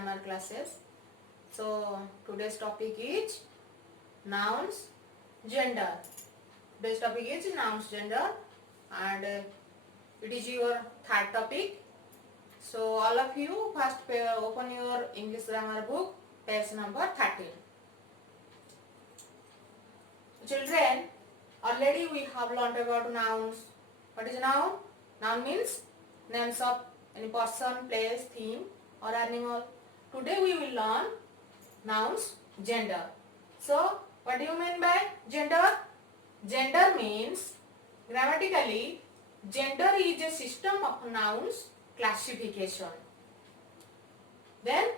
grammar classes. So today's topic is nouns gender. Today's topic is nouns gender, and it is your third topic. So all of you first open your English grammar book, page number 13. Children, already we have learnt about nouns. What is noun? Noun means names of any person, place, thing or animal. Today we will learn nouns gender. So what do you mean by gender? Gender means, grammatically, gender is a system of nouns classification. Then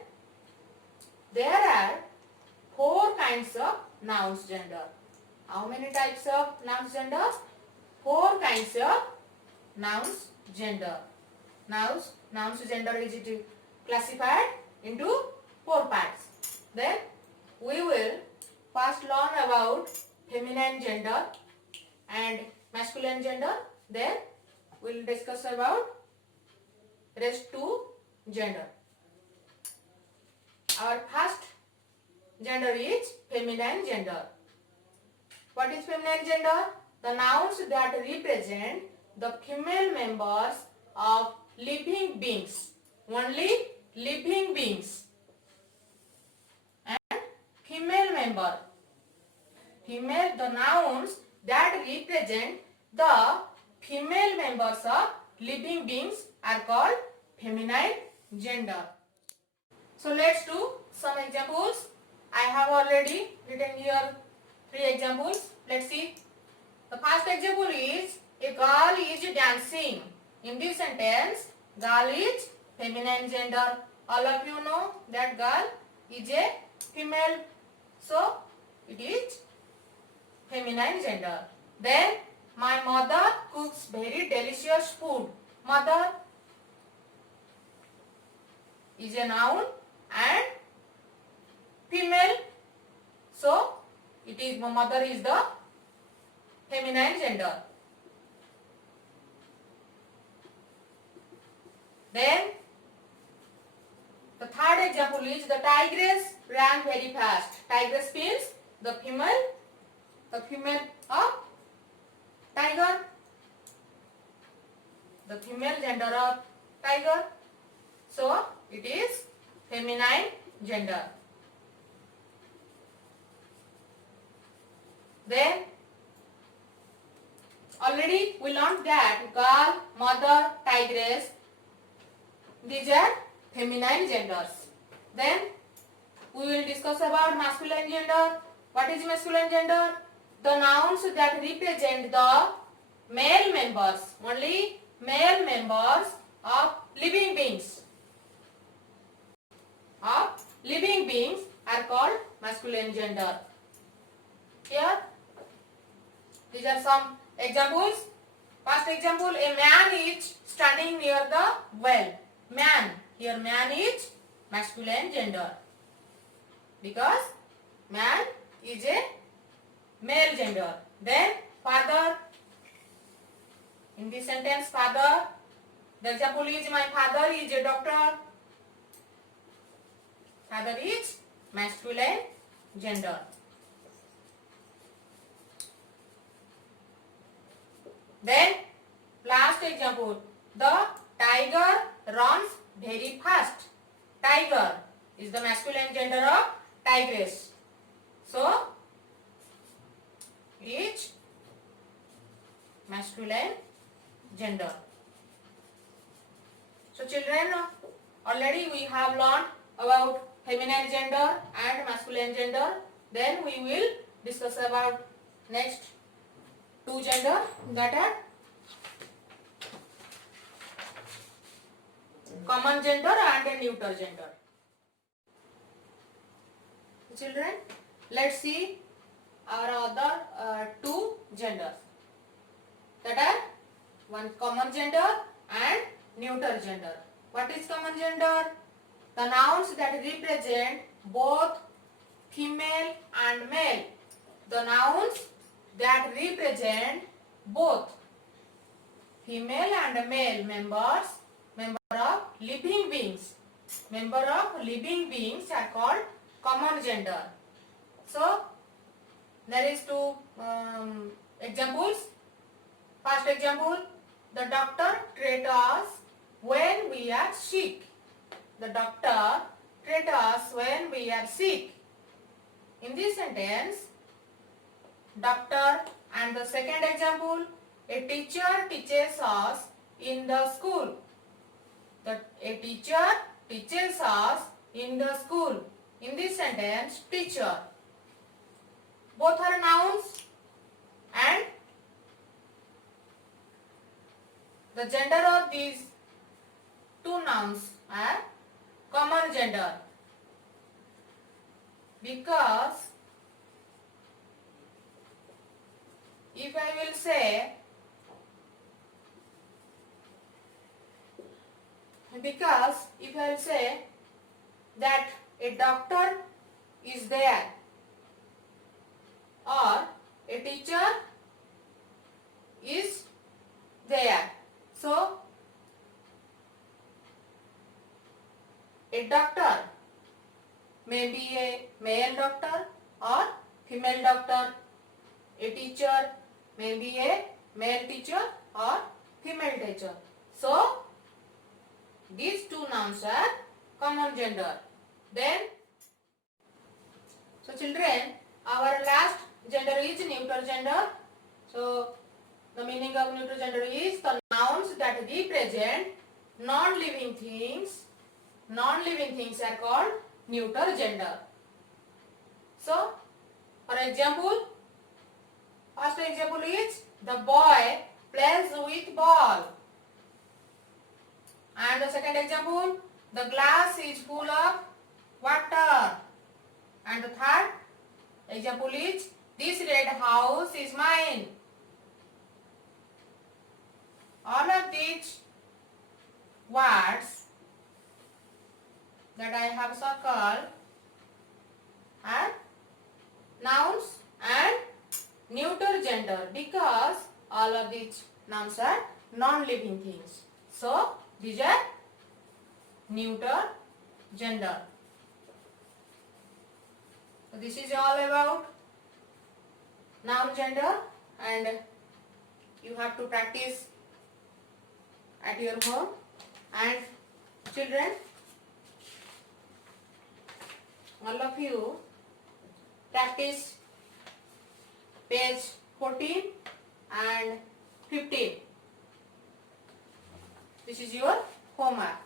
there are four kinds of nouns gender. How many types of nouns gender? Four kinds of nouns gender. Nouns gender is classified into four parts. Then we will first learn about feminine gender and masculine gender. Then we will discuss about rest two gender. Our first gender is feminine gender. What is feminine gender? The nouns that represent the female members of living beings. Only living beings. And female member. Female, the nouns that represent the female members of living beings are called feminine gender. So let's do some examples. I have already written here 3 examples. Let's see. The first example is, a girl is dancing. In this sentence, girl is feminine gender. All of you know that girl is a female. So, it is feminine gender. Then, my mother cooks very delicious food. Mother is a noun and female. So, it is, mother is the feminine gender. Then the third example is, the tigress ran very fast. Tigress means the female of tiger. The female gender of tiger. So it is feminine gender. Then already we learned that girl, mother, tigress, these are feminine genders. Then we will discuss about masculine gender. What is masculine gender? The nouns that represent the male members, only male members of living beings. Are called masculine gender. Here, these are some examples. First example, a man is standing near the well. Man, here man is masculine gender because man is a male gender. Then father, in this sentence father, the example is, my father is a doctor. Father is masculine gender. Then last example, the tiger runs very fast. Tiger is the masculine gender of tigress. So each masculine gender. So children, already we have learned about feminine gender and masculine gender. Then we will discuss about next two gender, that are common gender and neuter gender. Children, let's see our other two genders, that are one common gender and neuter gender. What is common gender? The nouns that represent both female and male. The nouns that represent both female and male member of living beings. member of living beings are called common gender. So there is two examples. First example, the doctor treats us when we are sick. The doctor treats us when we are sick. In this sentence, doctor, and the second example, a teacher teaches us in the school. A teacher teaches us in the school. In this sentence, teacher. Both are nouns and the gender of these two nouns are common gender, because if I will say, that a doctor is there or a teacher is there, so a doctor may be a male doctor or female doctor. A teacher may be a male teacher or female teacher. So these two nouns are common gender. Then, so children, our last gender is neuter gender. So the meaning of neuter gender is the nouns that represent non-living things. Non-living things are called neuter gender. So, for example, first example is the boy plays with ball. And the second example, the glass is full of water. And the third example is, this red house is mine. All of these words that I have circled are nouns and neuter gender, because all of these nouns are non-living things. So these are neuter gender. So this is all about noun gender, and you have to practice at your home. And children, all of you practice page 14 and 15. This is your homework.